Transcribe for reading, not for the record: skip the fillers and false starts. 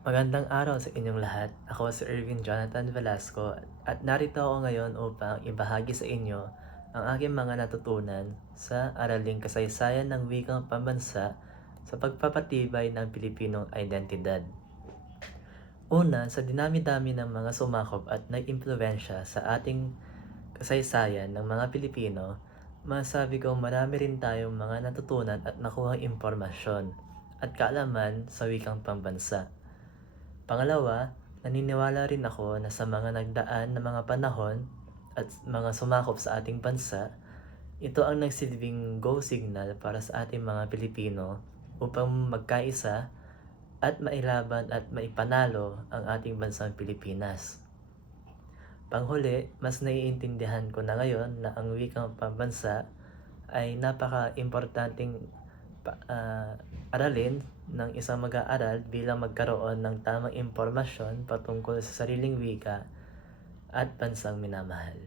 Magandang araw sa inyong lahat. Ako si Irvin Jonathan Velasco at narito ako ngayon upang ibahagi sa inyo ang aking mga natutunan sa araling kasaysayan ng wikang pambansa sa pagpapatibay ng Pilipinong identidad. Una, sa dinami-dami ng mga sumakop at nag-impluwensya sa ating kasaysayan ng mga Pilipino, masabi kong marami rin tayong mga natutunan at nakuhang impormasyon at kaalaman sa wikang pambansa. Pangalawa, naniniwala rin ako na sa mga nagdaan na mga panahon at mga sumakop sa ating bansa, ito ang nagsilbing go signal para sa ating mga Pilipino upang magkaisa at mailaban at maipanalo ang ating bansang Pilipinas. Panghuli, mas naiintindihan ko na ngayon na ang wikang pambansa ay napaka-importanting aralin ng isang mag-aaral bilang magkaroon ng tamang impormasyon patungkol sa sariling wika at bansang minamahal.